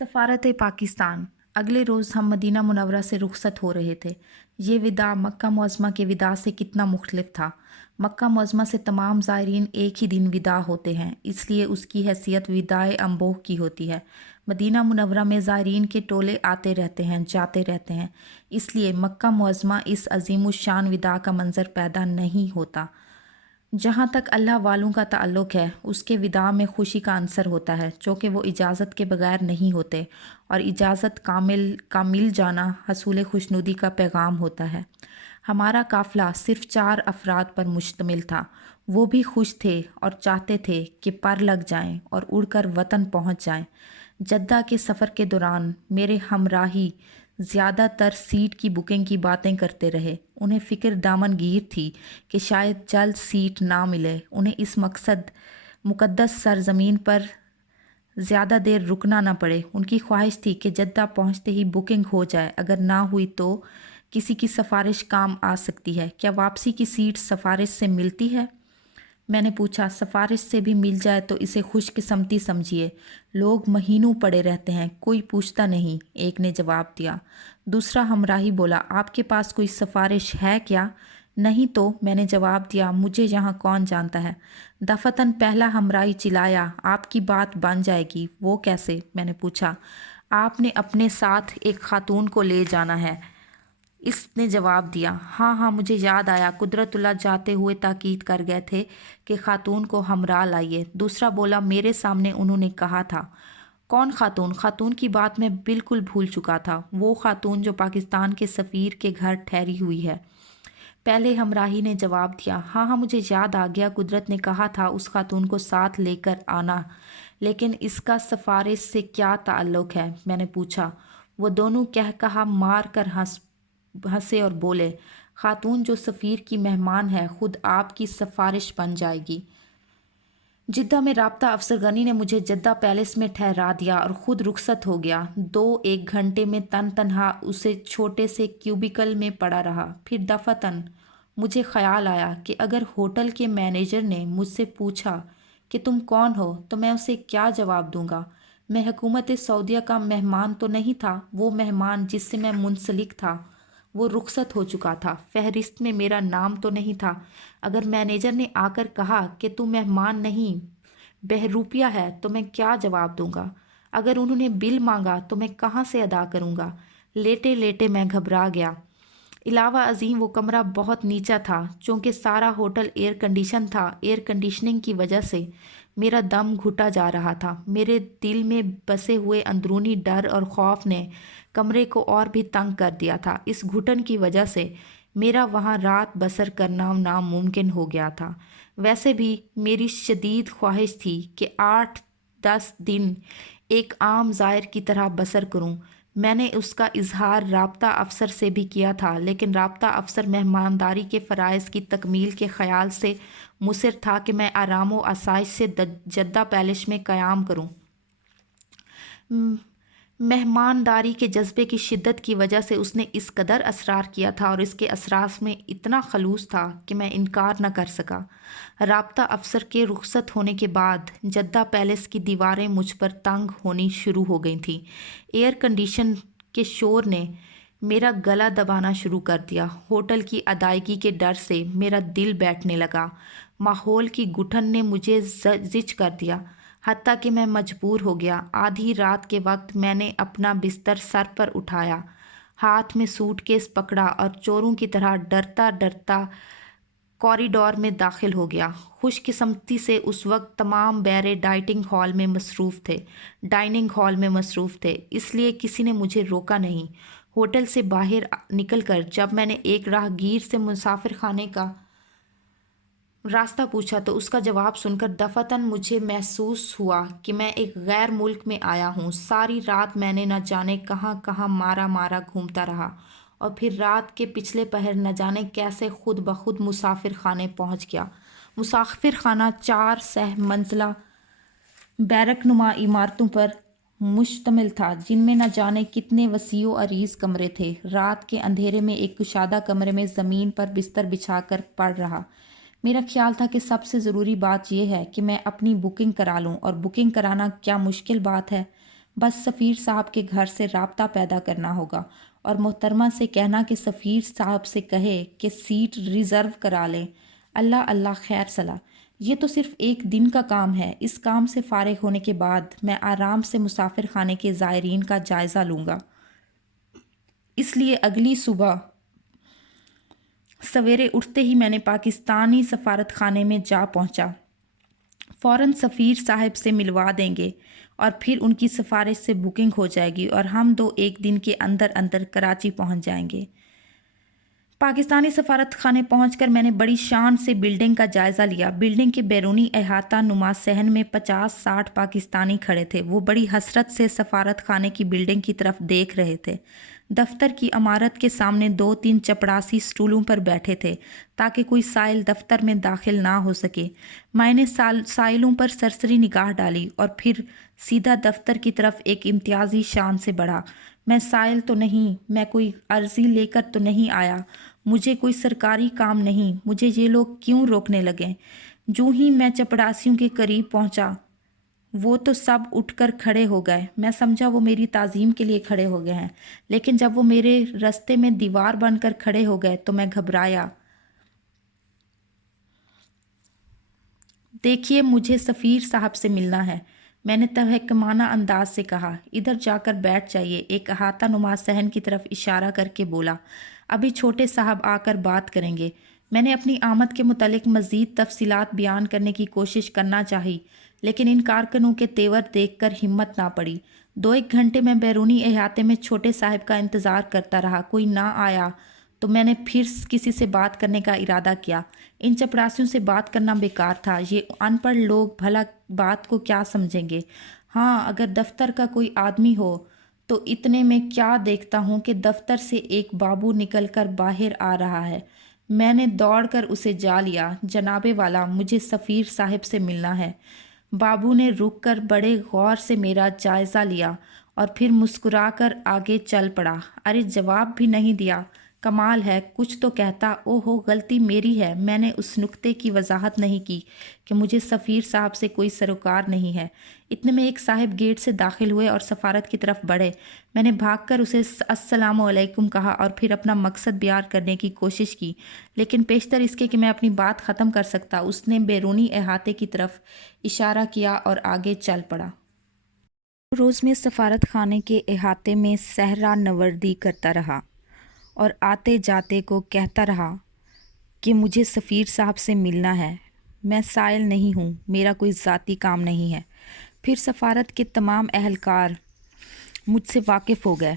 सफ़ारत पाकिस्तान। अगले रोज़ हम Medina Munawwara से रुखसत हो रहे थे। ये विदा मक्का मुअज़्ज़मा के विदा से कितना मुख्तलिफ था। मक्का मुअज़्ज़मा से तमाम ज़ायरीन एक ही दिन विदा होते हैं, इसलिए उसकी हैसियत विदाए अम्बोह की होती है। मदीना मुनव्वरा में ज़ायरीन के टोले आते रहते हैं, जाते रहते हैं, इसलिए मक्का मुअज़्ज़मा इस अज़ीमुश्शान विदा का मंज़र पैदा नहीं होता। जहाँ तक अल्लाह वालों का ताल्लुक़ है, उसके विदा में खुशी का अंसर होता है, चूँकि वो इजाज़त के बगैर नहीं होते, और इजाज़त का मिल जाना हसूल खुशनुदी का पैगाम होता है। हमारा काफ़िला सिर्फ़ 4 अफराद पर मुश्तमिल था। वो भी खुश थे और चाहते थे कि पर लग जाएं और उड़कर वतन पहुँच जाएं। जद्दा के सफ़र के दौरान मेरे हमराही ज़्यादातर सीट की बुकिंग की बातें करते रहे। उन्हें फ़िक्र दामनगीर थी कि शायद जल्द सीट ना मिले। उन्हें इस मुक़द्दस सरज़मीन पर ज़्यादा देर रुकना ना पड़े। उनकी ख्वाहिश थी कि जद्दा पहुँचते ही बुकिंग हो जाए। अगर ना हुई तो किसी की सिफारिश काम आ सकती है। क्या वापसी की सीट सिफारिश से मिलती है? मैंने पूछा। सिफारिश से भी मिल जाए तो इसे खुशकिस्मती समझिए। लोग महीनों पड़े रहते हैं, कोई पूछता नहीं, एक ने जवाब दिया। दूसरा हमराही बोला, आपके पास कोई सिफारिश है क्या? नहीं तो, मैंने जवाब दिया, मुझे यहाँ कौन जानता है। दफतन पहला हमराही चिल्लाया, आपकी बात बन जाएगी। वो कैसे? मैंने पूछा। आपने अपने साथ एक खातून को ले जाना है, इसने जवाब दिया। हाँ हाँ, मुझे याद आया, कुदरतुल्लाह जाते हुए ताकीद कर गए थे कि खातून को हमरा लाइए। दूसरा बोला, मेरे सामने उन्होंने कहा था। कौन खातून? खातून की बात मैं बिल्कुल भूल चुका था। वो खातून जो पाकिस्तान के सफ़ीर के घर ठहरी हुई है। पहले हमराही ने जवाब दिया। हाँ हाँ, मुझे याद आ गया, कुदरत ने कहा था उस खातून को साथ लेकर आना। लेकिन इसका सफारिश से क्या ताल्लुक़ है? मैंने पूछा। वो दोनों कह कहा मार कर हंसे और बोले, खातून जो सफ़ीर की मेहमान है, खुद आपकी सिफारिश बन जाएगी। जिद्दा में राब्ता अफसर गनी ने मुझे जद्दा पैलेस में ठहरा दिया और ख़ुद रुखसत हो गया। 2-1 घंटे में तनहा उसे छोटे से क्यूबिकल में पड़ा रहा। फिर दफातन मुझे ख्याल आया कि अगर होटल के मैनेजर ने मुझसे पूछा कि तुम कौन हो, तो मैं उसे क्या जवाब दूंगा। मैं हुकूमत सऊदिया का मेहमान तो नहीं था। वो मेहमान जिससे मैं मुंसलिक था वो रुखसत हो चुका था। फहरिस्त में मेरा नाम तो नहीं था। अगर मैनेजर ने आकर कहा कि तू मेहमान नहीं बहरूपिया है, तो मैं क्या जवाब दूंगा। अगर उन्होंने बिल मांगा तो मैं कहाँ से अदा करूंगा। लेटे लेटे मैं घबरा गया। इलावा अजीम वो कमरा बहुत नीचा था। चूँकि सारा होटल एयर कंडीशन था, एयर कंडीशनिंग की वजह से मेरा दम घुटा जा रहा था। मेरे दिल में बसे हुए अंदरूनी डर और खौफ ने कमरे को और भी तंग कर दिया था। इस घुटन की वजह से मेरा वहाँ रात बसर करना नामुमकिन हो गया था। वैसे भी मेरी शदीद ख्वाहिश थी कि 8-10 दिन एक आम ज़ायर की तरह बसर करूं। मैंने उसका इजहार राब्ता अफसर से भी किया था, लेकिन राब्ता अफसर मेहमानदारी के फ़राइज़ की तकमील के ख़याल से मुसिर था कि मैं आराम व आसाइश से जद्दा पैलेस में क़याम करूं। मेहमानदारी के जज्बे की शिद्दत की वजह से उसने इस कदर असरार किया था और इसके असरार में इतना खलूस था कि मैं इनकार न कर सका। राब्ता अफसर के रुखसत होने के बाद जद्दा पैलेस की दीवारें मुझ पर तंग होनी शुरू हो गई थीं। एयर कंडीशन के शोर ने मेरा गला दबाना शुरू कर दिया। होटल की अदायगी के डर से मेरा दिल बैठने लगा। माहौल की घुटन ने मुझे ज़िच कर दिया, हत्ता कि मैं मजबूर हो गया। आधी रात के वक्त मैंने अपना बिस्तर सर पर उठाया, हाथ में सूटकेस पकड़ा और चोरों की तरह डरता डरता कॉरिडोर में दाखिल हो गया। खुशकिस्मती से उस वक्त तमाम बैरे डाइनिंग हॉल में मसरूफ़ थे, इसलिए किसी ने मुझे रोका नहीं। होटल से बाहर निकलकर जब मैंने एक राहगीर से मुसाफिर खाने का रास्ता पूछा तो उसका जवाब सुनकर दफातन मुझे महसूस हुआ कि मैं एक गैर मुल्क में आया हूँ। सारी रात मैंने न जाने कहाँ कहाँ मारा मारा घूमता रहा और फिर रात के पिछले पहर न जाने कैसे खुद ब खुद मुसाफिर खाने पहुँच गया। मुसाफिर खाना 4 सह मंजिला बैरक नुमा इमारतों पर मुश्तमिल था, जिनमें न जाने कितने वसीओ अरीज़ कमरे थे। रात के अंधेरे में एक कुशादा कमरे में ज़मीन पर बिस्तर बिछाकर पड़ रहा। मेरा ख्याल था कि सबसे ज़रूरी बात यह है कि मैं अपनी बुकिंग करा लूं, और बुकिंग कराना क्या मुश्किल बात है। बस सफ़ीर साहब के घर से राब्ता पैदा करना होगा और मोहतरमा से कहना कि सफ़ीर साहब से कहे कि सीट रिज़र्व करा लें। अल्लाह अल्लाह खैर सलाह। ये तो सिर्फ़ एक दिन का काम है। इस काम से फ़ारिग होने के बाद मैं आराम से मुसाफिर खाने के ज़ायरीन का जायज़ा लूँगा। इसलिए अगली सुबह सवेरे उठते ही मैंने पाकिस्तानी सफारत खाने में जा पहुंचा। फ़ौरन सफ़ीर साहब से मिलवा देंगे और फिर उनकी सिफारिश से बुकिंग हो जाएगी और हम दो एक दिन के अंदर अंदर कराची पहुंच जाएंगे। पाकिस्तानी सफारत खाने पहुँचकर मैंने बड़ी शान से बिल्डिंग का जायज़ा लिया। बिल्डिंग के बैरूनी अहाता नुमा सहन में 50-60 पाकिस्तानी खड़े थे। वो बड़ी हसरत से सफारत खाने की बिल्डिंग की तरफ देख रहे थे। दफ्तर की इमारत के सामने 2-3 चपड़ासी स्टूलों पर बैठे थे ताकि कोई साइल दफ्तर में दाखिल ना हो सके। मैंने साइलों पर सरसरी निगाह डाली और फिर सीधा दफ्तर की तरफ एक इम्तियाजी शान से बढ़ा। मैं साइल तो नहीं, मैं कोई अर्जी लेकर तो नहीं आया, मुझे कोई सरकारी काम नहीं, मुझे ये लोग क्यों रोकने लगे। जो ही मैं चपड़ासियों के करीब पहुंचा वो तो सब उठकर खड़े हो गए। मैं समझा वो मेरी ताज़ीम के लिए खड़े हो गए हैं, लेकिन जब वो मेरे रास्ते में दीवार बनकर खड़े हो गए तो मैं घबराया। देखिए, मुझे सफ़ीर साहब से मिलना है, मैंने तहक़्क़ाना अंदाज से कहा। इधर जाकर बैठ जाइए, एक अहाता नुमा सहन की तरफ इशारा करके बोला। अभी छोटे साहब आकर बात करेंगे। मैंने अपनी आमद के मुतालिक मज़ीद तफसीलात बयान करने की कोशिश करना चाही, लेकिन इन कारकुनों के तेवर देखकर हिम्मत ना पड़ी। 2-1 घंटे में बैरूनी अहाते में छोटे साहब का इंतज़ार करता रहा। कोई ना आया तो मैंने फिर किसी से बात करने का इरादा किया। इन चपरासियों से बात करना बेकार था। ये अनपढ़ लोग भला बात को क्या समझेंगे। हाँ, अगर दफ्तर का कोई आदमी हो तो इतने में क्या देखता हूँ कि दफ्तर से एक बाबू निकलकर बाहर आ रहा है। मैंने दौड़कर उसे जा लिया। जनाबे वाला, मुझे सफ़ीर साहब से मिलना है। बाबू ने रुककर बड़े गौर से मेरा जायज़ा लिया और फिर मुस्कुराकर आगे चल पड़ा। अरे, जवाब भी नहीं दिया। कमाल है, कुछ तो कहता। ओहो, गलती मेरी है, मैंने उस नुक्ते की वजाहत नहीं की कि मुझे सफ़ीर साहब से कोई सरोकार नहीं है। इतने में एक साहब गेट से दाखिल हुए और सफ़ारत की तरफ बढ़े। मैंने भागकर उसे अस्सलामु अलैकुम कहा और फिर अपना मकसद बयान करने की कोशिश की, लेकिन पेशतर इसके कि मैं अपनी बात ख़त्म कर सकता, उसने बैरूनी अहाते की तरफ इशारा किया और आगे चल पड़ा। रोज़ में सफ़ारत खाने के अहाते में सहरा नवर्दी करता रहा और आते जाते को कहता रहा कि मुझे सफ़ीर साहब से मिलना है। मैं साइल नहीं हूँ, मेरा कोई ज़ाती काम नहीं है। फिर सफ़ारत के तमाम अहलकार मुझसे वाकिफ़ हो गए।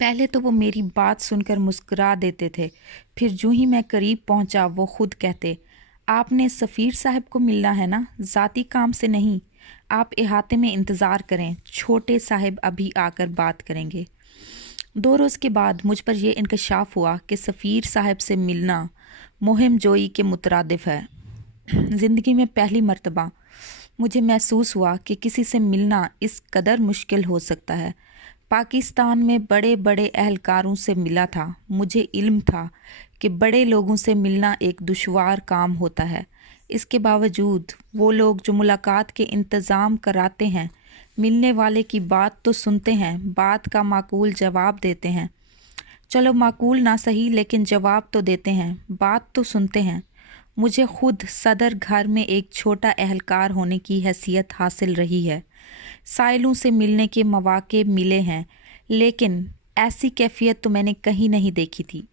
पहले तो वो मेरी बात सुनकर मुस्कुरा देते थे, फिर जो ही मैं करीब पहुँचा वो खुद कहते, आपने सफ़ीर साहब को मिलना है ना, ज़ाती काम से नहीं। आप अहाते में इंतज़ार करें, छोटे साहब अभी आकर बात करेंगे। 2 रोज़ के बाद मुझ पर यह इंकशाफ हुआ कि सफ़ीर साहब से मिलना मुहिम जोई के मुतरादिफ है। ज़िंदगी में पहली मर्तबा मुझे महसूस हुआ कि किसी से मिलना इस कदर मुश्किल हो सकता है। पाकिस्तान में बड़े बड़े अहलकारों से मिला था। मुझे इल्म था कि बड़े लोगों से मिलना एक दुश्वार काम होता है। इसके बावजूद वो लोग जो मुलाकात के इंतज़ाम कराते हैं, मिलने वाले की बात तो सुनते हैं, बात का माकूल जवाब देते हैं। चलो माकूल ना सही, लेकिन जवाब तो देते हैं, बात तो सुनते हैं। मुझे खुद सदर घर में एक छोटा अहलकार होने की हैसियत हासिल रही है। साइलों से मिलने के मौके मिले हैं, लेकिन ऐसी कैफियत तो मैंने कहीं नहीं देखी थी।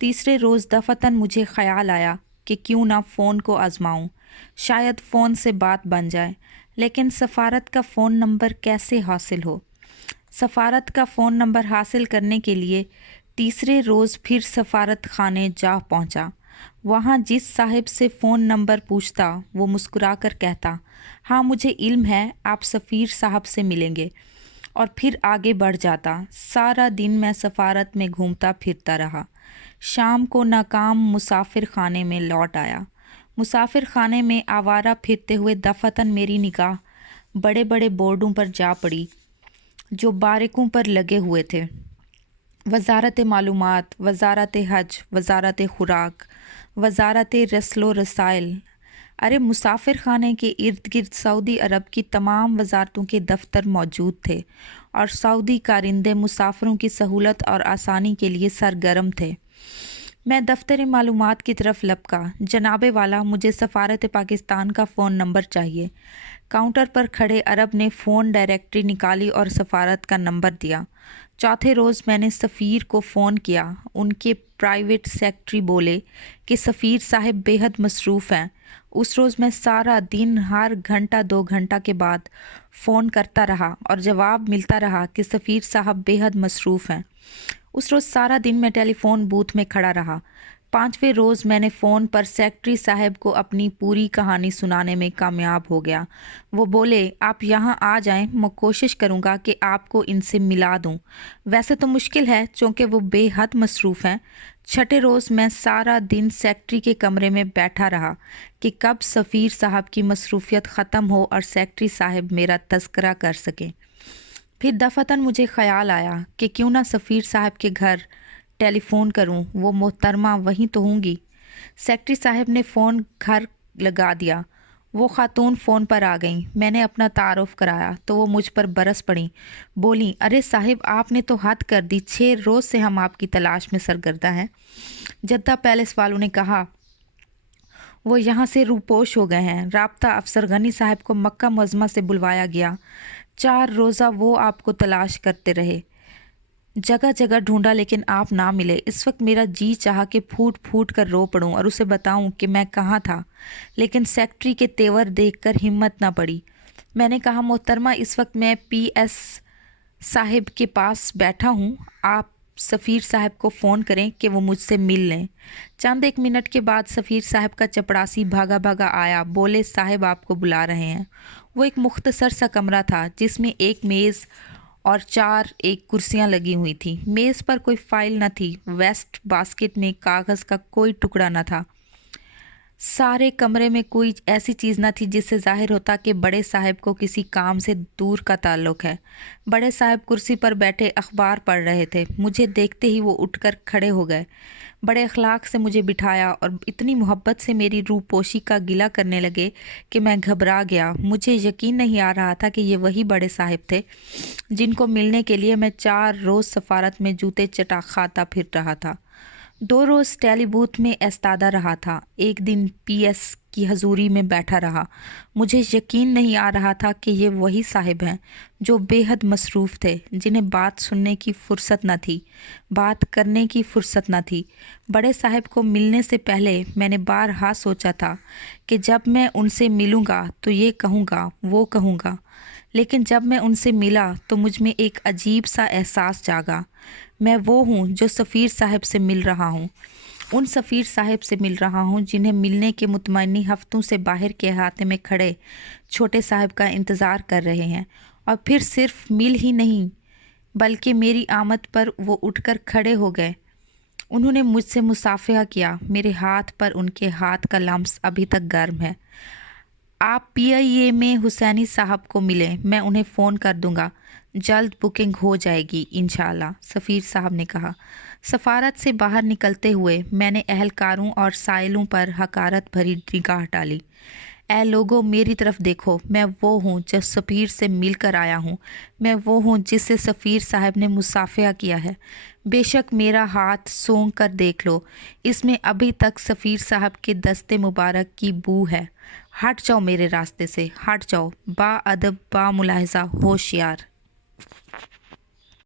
तीसरे रोज़ दफ़तन मुझे ख़याल आया कि क्यों ना फ़ोन को आजमाऊं, शायद फ़ोन से बात बन जाए। लेकिन सफ़ारत का फ़ोन नंबर कैसे हासिल हो। सफ़ारत का फ़ोन नंबर हासिल करने के लिए तीसरे रोज़ फिर सफ़ारत खाने जा पहुंचा। वहाँ जिस साहिब से फ़ोन नंबर पूछता वो मुस्कुराकर कहता, हाँ मुझे इल्म है, आप सफ़ीर साहब से मिलेंगे, और फिर आगे बढ़ जाता। सारा दिन मैं सफ़ारत में घूमता फिरता रहा। शाम को नाकाम मुसाफिर खाने में लौट आया। मुसाफिर खाने में आवारा फिरते हुए दफ़तन मेरी निगाह बड़े बड़े बोर्डों पर जा पड़ी जो बारिकों पर लगे हुए थे। वज़ारत मालूमात, वज़ारत हज, वज़ारत खुराक, वज़ारत रस्लो रसाइल, ارے مسافر خانے کے ارد گرد سعودی عرب کی تمام وزارتوں کے دفتر موجود تھے اور سعودی کارندے مسافروں کی سہولت اور آسانی کے لیے سرگرم تھے۔ میں دفتر معلومات کی طرف لپکا۔ جناب والا، مجھے سفارت پاکستان کا فون نمبر چاہیے۔ کاؤنٹر پر کھڑے عرب نے فون ڈائریکٹری نکالی اور سفارت کا نمبر دیا۔ چوتھے روز میں نے سفیر کو فون کیا۔ ان کے پرائیویٹ سیکرٹری بولے کہ سفیر صاحب بے حد مصروف ہیں۔ اس روز میں سارا دن ہر گھنٹہ 2 گھنٹہ کے بعد فون کرتا رہا اور جواب ملتا رہا کہ سفیر صاحب بے حد مصروف ہیں۔ اس روز سارا دن میں ٹیلی فون بوتھ میں کھڑا رہا۔ 5ویں روز میں نے فون پر سیکرٹری صاحب کو اپنی پوری کہانی سنانے میں کامیاب ہو گیا۔ وہ بولے، آپ یہاں آ جائیں، میں کوشش کروں گا کہ آپ کو ان سے ملا دوں۔ ویسے تو مشکل ہے چونکہ وہ بے حد مصروف ہیں۔ 6 روز میں سارا دن سیکرٹری کے کمرے میں بیٹھا رہا کہ کب سفیر صاحب کی مصروفیت ختم ہو اور سیکرٹری صاحب میرا تذکرہ کر سکیں۔ پھر دفعتاً مجھے خیال آیا کہ کیوں نہ سفیر صاحب کے گھر ٹیلی فون کروں، وہ محترمہ وہیں تو ہوں گی۔ سیکرٹری صاحب نے فون گھر لگا دیا۔ وہ خاتون فون پر آ گئیں۔ میں نے اپنا تعارف کرایا تو وہ مجھ پر برس پڑیں، بولیں، ارے صاحب آپ نے تو حد کر دی، 6 روز سے ہم آپ کی تلاش میں سرگردہ ہیں۔ جدہ پیلس والوں نے کہا وہ یہاں سے روپوش ہو گئے ہیں۔ رابطہ افسر غنی صاحب کو مکہ معظمہ سے بلوایا گیا۔ 4 روزہ وہ آپ کو تلاش کرتے رہے، جگہ جگہ ڈھونڈا لیکن آپ نہ ملے۔ اس وقت میرا جی چاہا کہ پھوٹ پھوٹ کر رو پڑوں اور اسے بتاؤں کہ میں کہاں تھا، لیکن سیکرٹری کے تیور دیکھ کر ہمت نہ پڑی۔ میں نے کہا، محترمہ اس وقت میں PS صاحب کے پاس بیٹھا ہوں، آپ سفیر صاحب کو فون کریں کہ وہ مجھ سے مل لیں۔ چند 1 منٹ کے بعد سفیر صاحب کا چپڑاسی بھاگا بھاگا آیا، بولے، صاحب آپ کو بلا رہے ہیں۔ وہ ایک مختصر سا کمرہ تھا جس میں ایک میز اور 4 کرسیاں لگی ہوئی تھیں۔ میز پر کوئی فائل نہ تھی، ویسٹ باسکٹ میں کاغذ کا کوئی ٹکڑا نہ تھا۔ سارے کمرے میں کوئی ایسی چیز نہ تھی جس سے ظاہر ہوتا کہ بڑے صاحب کو کسی کام سے دور کا تعلق ہے۔ بڑے صاحب کرسی پر بیٹھے اخبار پڑھ رہے تھے۔ مجھے دیکھتے ہی وہ اٹھ کر کھڑے ہو گئے، بڑے اخلاق سے مجھے بٹھایا اور اتنی محبت سے میری روح پوشی کا گلہ کرنے لگے کہ میں گھبرا گیا۔ مجھے یقین نہیں آ رہا تھا کہ یہ وہی بڑے صاحب تھے جن کو ملنے کے لیے میں 4 روز سفارت میں جوتے چٹا کھاتا پھر رہا تھا، 2 روز ٹیلی بوتھ میں ایستادہ رہا تھا، 1 دن PS کی حضوری میں بیٹھا رہا۔ مجھے یقین نہیں آ رہا تھا کہ یہ وہی صاحب ہیں جو بے حد مصروف تھے، جنہیں بات سننے کی فرصت نہ تھی، بات کرنے کی فرصت نہ تھی۔ بڑے صاحب کو ملنے سے پہلے میں نے بارہا سوچا تھا کہ جب میں ان سے ملوں گا تو یہ کہوں گا، وہ کہوں گا، لیکن جب میں ان سے ملا تو مجھ میں ایک عجیب سا احساس جاگا۔ میں وہ ہوں جو سفیر صاحب سے مل رہا ہوں، ان سفیر صاحب سے مل رہا ہوں جنہیں ملنے کے مطمئنی ہفتوں سے باہر کے احاطے میں کھڑے چھوٹے صاحب کا انتظار کر رہے ہیں۔ اور پھر صرف مل ہی نہیں بلکہ میری آمد پر وہ اٹھ کر کھڑے ہو گئے۔ انہوں نے مجھ سے مصافحہ کیا، میرے ہاتھ پر ان کے ہاتھ کا لمس ابھی تک گرم ہے۔ آپ PIA میں حسینی صاحب کو ملیں، میں انہیں فون کر دوں گا، جلد بکنگ ہو جائے گی انشاءاللہ، سفیر صاحب نے کہا۔ سفارت سے باہر نکلتے ہوئے میں نے اہلکاروں اور سائلوں پر حقارت بھری نگاہ ڈالی۔ اے لوگو، میری طرف دیکھو، میں وہ ہوں جو سفیر سے مل کر آیا ہوں، میں وہ ہوں جس سے سفیر صاحب نے مصافحہ کیا ہے۔ بے شک میرا ہاتھ سونگھ کر دیکھ لو، اس میں ابھی تک سفیر صاحب کے دست مبارک کی بو ہے۔ ہٹ جاؤ میرے راستے سے، ہٹ جاؤ، با ادب، با ملاحظہ، ہوشیار۔